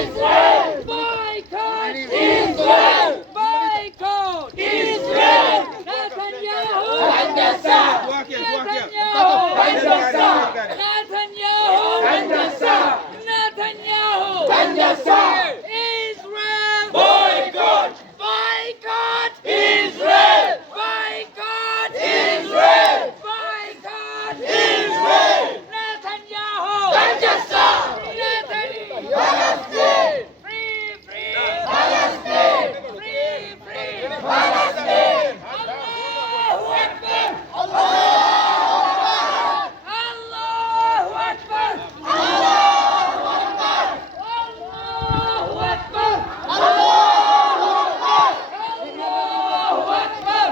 Israel! Boycott! Israel! Boycott! Israel! Netanyahu! Hangasa! Netanyahu! Hangasa! Netanyahu! Hangasa! Netanyahu! Hangasa! Israel! Boycott! Boycott! Israel! Boycott! Israel! Boycott! Israel! Netanyahu! Hangasa! Netanyahu! Palestine! Free! Free! Palestine! Free! Free! Palestine! Allahu Akbar! Allahu Akbar! Allahu Akbar! Allahu Akbar! Allahu Akbar!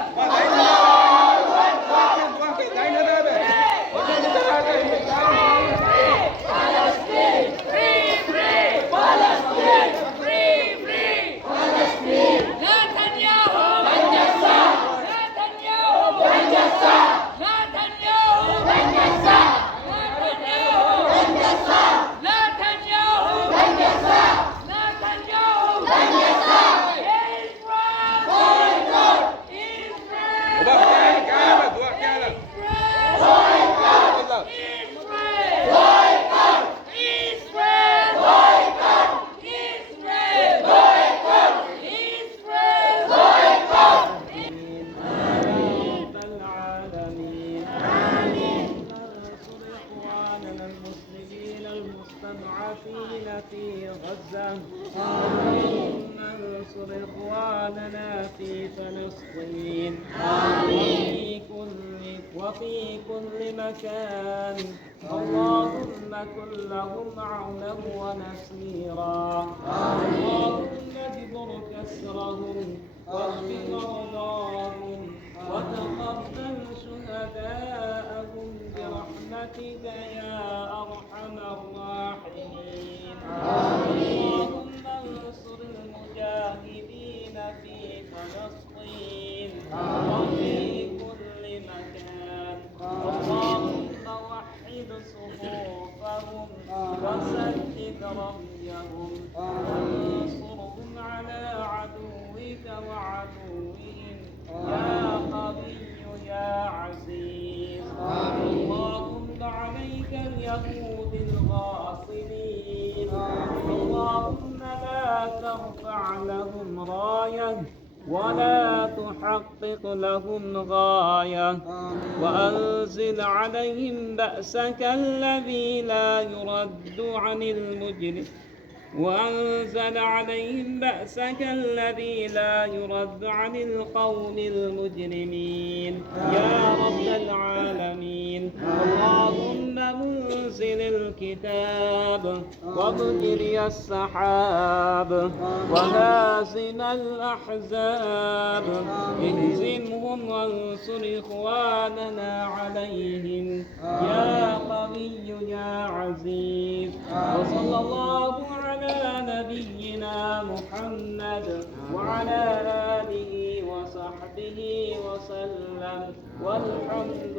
Palestine! Free! Free! Palestine! Free! Free! Palestine! Netanyahu! Hangasa! Netanyahu! Hangasa! Netanyahu! Hangasa! Netanyahu! Hangasa! Netanyahu! Hangasa! Netanyahu! Hangasa! Israel! Boycott! Israel! Boycott! Israel! Boycott! Israel! Boycott! Israel! Boycott! Israel! Boycott! Israel! Boycott! رب العالمين آمين ننصر إخواننا المسلمين المستضعفين في غزة اللهم انصر إخواننا في فلسطين وفي كل مكان اللهم كن لهم عونا ونصيرا اللهم اجبر كسرهم واشف مرضاهم وتقبل شهداءهم برحمتك يا أرحم الراحمين اللهم انصر المجاهدين في فلسطين وفي كل مكان اللهم وحد صفوفهم وسدد رميهم وانصرهم على عدوك وعدوهم يا قوي يا عزيز اللهم عليك اليهود الغاصبين اللهم لا ترفع لهم راية ولا تحقق لهم غاية وأنزل عليهم بأسك الذي لا يرد عن المجرم وأنزل عليهم بأسك الذي لا يرد عن القوم المجرمين يا رب العالمين اللهم منزل الكتاب ومجري السحاب وهازم الأحزاب اهزمهم وانصر إخواننا عليهم يا قوي يا عزيز وصلى الله على نبينا محمد وعلى آله وصحبه وسلم والحمد